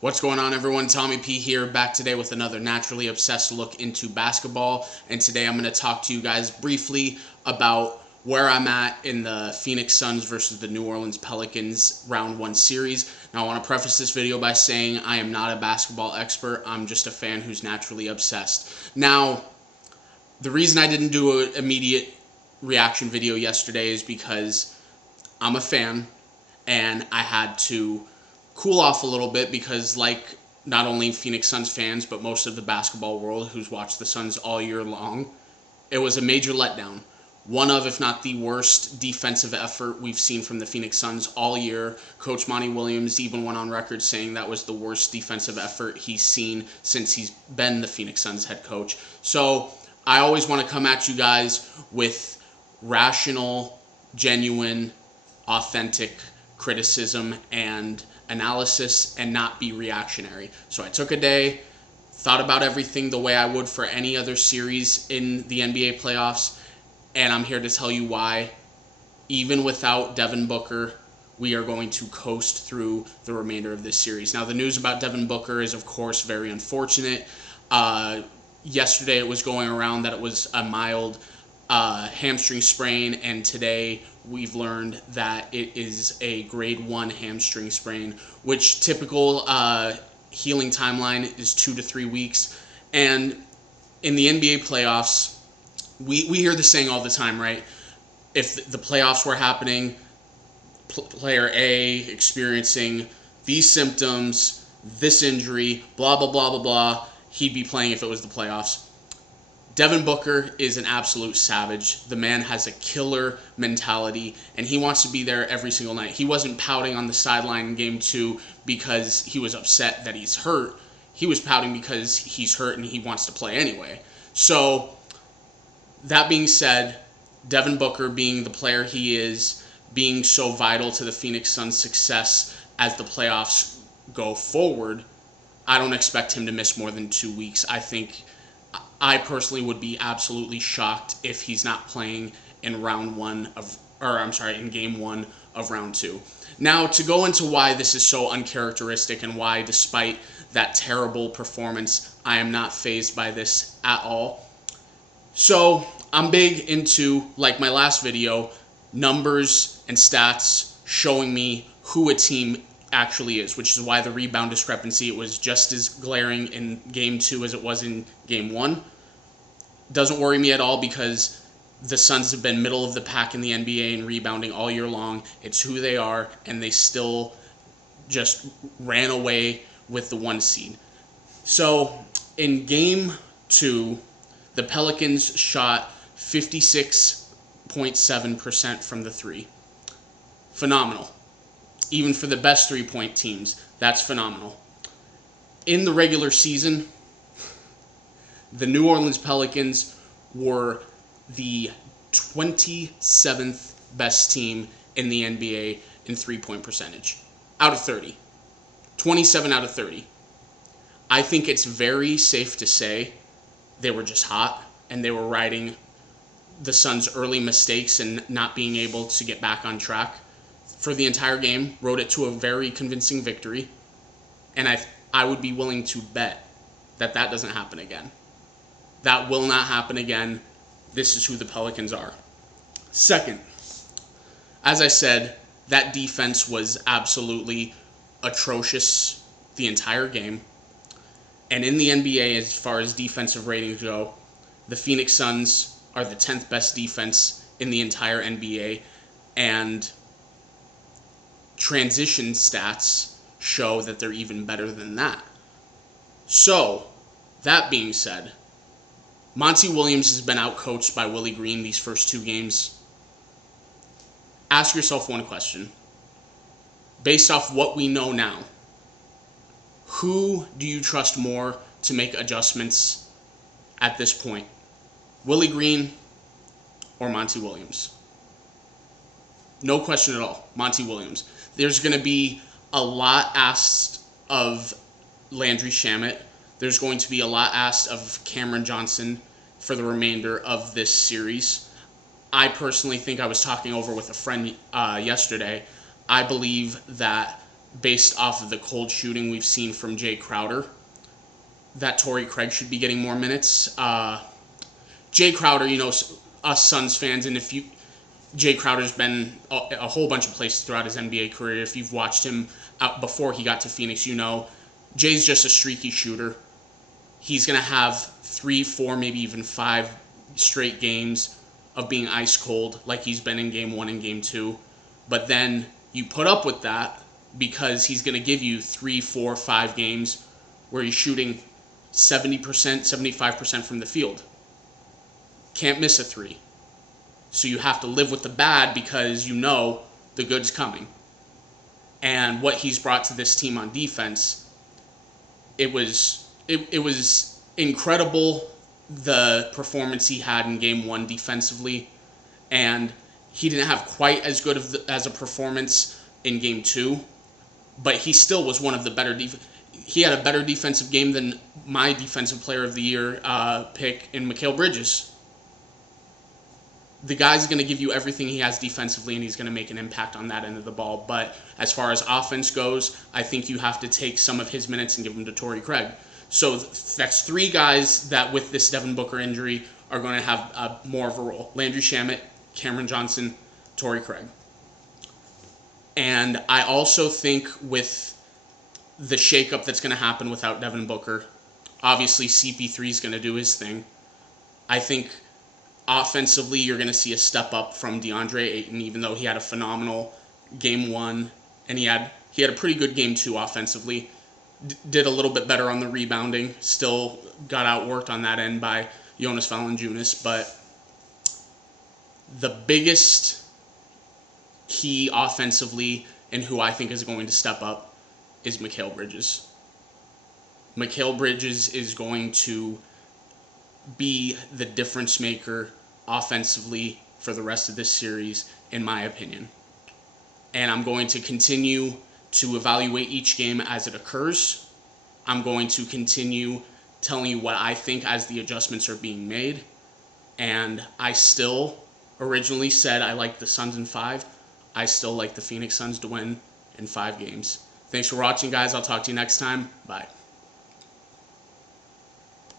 What's going on, everyone? Tommy P here, back today with another Naturally Obsessed look into basketball. And today I'm going to talk to you guys briefly about where I'm at in the Phoenix Suns versus the New Orleans Pelicans Round 1 series. Now, I want to preface this video by saying I am not a basketball expert. I'm just a fan who's naturally obsessed. Now, the reason I didn't do an immediate reaction video yesterday is because I'm a fan and I had to cool off a little bit because, like not only Phoenix Suns fans but most of the basketball world who's watched the Suns all year long, it was a major letdown. One of, if not the worst defensive effort we've seen from the Phoenix Suns all year. Coach Monty Williams even went on record saying that was the worst defensive effort he's seen since he's been the Phoenix Suns head coach. So I always want to come at you guys with rational, genuine, authentic criticism and analysis and not be reactionary. So I took a day, thought about everything the way I would for any other series in the NBA playoffs, and I'm here to tell you why, even without Devin Booker, we are going to coast through the remainder of this series. Now, the news about Devin Booker is, of course, very unfortunate. Yesterday it was going around that it was a mild hamstring sprain, and today we've learned that it is a grade 1 hamstring sprain, which typical healing timeline is 2 to 3 weeks. And in the NBA playoffs, we hear the saying all the time, right? If the playoffs were happening, player A experiencing these symptoms, this injury, blah, blah, blah, blah, blah, he'd be playing if it was the playoffs. Devin Booker is an absolute savage. The man has a killer mentality, and he wants to be there every single night. He wasn't pouting on the sideline in Game 2 because he was upset that he's hurt. He was pouting because he's hurt and he wants to play anyway. So, that being said, Devin Booker, being the player he is, being so vital to the Phoenix Suns' success as the playoffs go forward, I don't expect him to miss more than 2 weeks. I personally would be absolutely shocked if he's not playing in in Game 1 of Round 2. Now, to go into why this is so uncharacteristic and why, despite that terrible performance, I am not fazed by this at all. So, I'm big into, like my last video, numbers and stats showing me who a team actually is, which is why the rebound discrepancy, it was just as glaring in Game 2 as it was in Game 1. Doesn't worry me at all because the Suns have been middle of the pack in the NBA in rebounding all year long. It's who they are, and they still just ran away with the 1 seed. So, in Game 2, the Pelicans shot 56.7% from the 3. Phenomenal. Even for the best three-point teams, that's phenomenal. In the regular season, the New Orleans Pelicans were the 27th best team in the NBA in three-point percentage. Out of 30. 27 out of 30. I think it's very safe to say they were just hot, and they were riding the Suns' early mistakes and not being able to get back on track for the entire game, rode it to a very convincing victory, and I would be willing to bet that that doesn't happen again. That will not happen again. This is who the Pelicans are. Second, as I said, that defense was absolutely atrocious the entire game. And in the NBA, as far as defensive ratings go, the Phoenix Suns are the 10th best defense in the entire NBA, and transition stats show that they're even better than that. So, that being said, Monty Williams has been outcoached by Willie Green these first 2 games. Ask yourself one question. Based off what we know now, who do you trust more to make adjustments at this point? Willie Green or Monty Williams? No question at all. Monty Williams. There's going to be a lot asked of Landry Shamet. There's going to be a lot asked of Cameron Johnson for the remainder of this series. I personally think, I was talking over with a friend yesterday, I believe that based off of the cold shooting we've seen from Jay Crowder, that Torrey Craig should be getting more minutes. Jay Crowder, us Suns fans, and if you Jay Crowder's been a whole bunch of places throughout his NBA career. If you've watched him out before he got to Phoenix, Jay's just a streaky shooter. He's going to have 3, 4, maybe even 5 straight games of being ice cold like he's been in Game 1 and Game 2. But then you put up with that because he's going to give you 3, 4, 5 games where he's shooting 70%, 75% from the field. Can't miss a 3. So you have to live with the bad because the good's coming. And what he's brought to this team on defense, it was incredible, the performance he had in Game 1 defensively. And he didn't have quite as good as a performance in Game 2, but he still was one of the better he had a better defensive game than my Defensive Player of the Year pick in Mikal Bridges. The guy's going to give you everything he has defensively, and he's going to make an impact on that end of the ball. But as far as offense goes, I think you have to take some of his minutes and give them to Torrey Craig. So that's 3 guys that, with this Devin Booker injury, are going to have more of a role. Landry Shamet, Cameron Johnson, Torrey Craig. And I also think with the shakeup that's going to happen without Devin Booker, obviously CP3 is going to do his thing. I think offensively, you're going to see a step up from DeAndre Ayton, even though he had a phenomenal Game 1, and he had a pretty good Game 2 offensively. Did a little bit better on the rebounding. Still got outworked on that end by Jonas Valanciunas, but the biggest key offensively and who I think is going to step up is Mikal Bridges. Mikal Bridges is going to be the difference maker offensively for the rest of this series, in my opinion. And I'm going to continue to evaluate each game as it occurs. I'm going to continue telling you what I think as the adjustments are being made. And I still originally said I liked the Suns in 5. I still like the Phoenix Suns to win in 5 games. Thanks for watching, guys. I'll talk to you next time. Bye.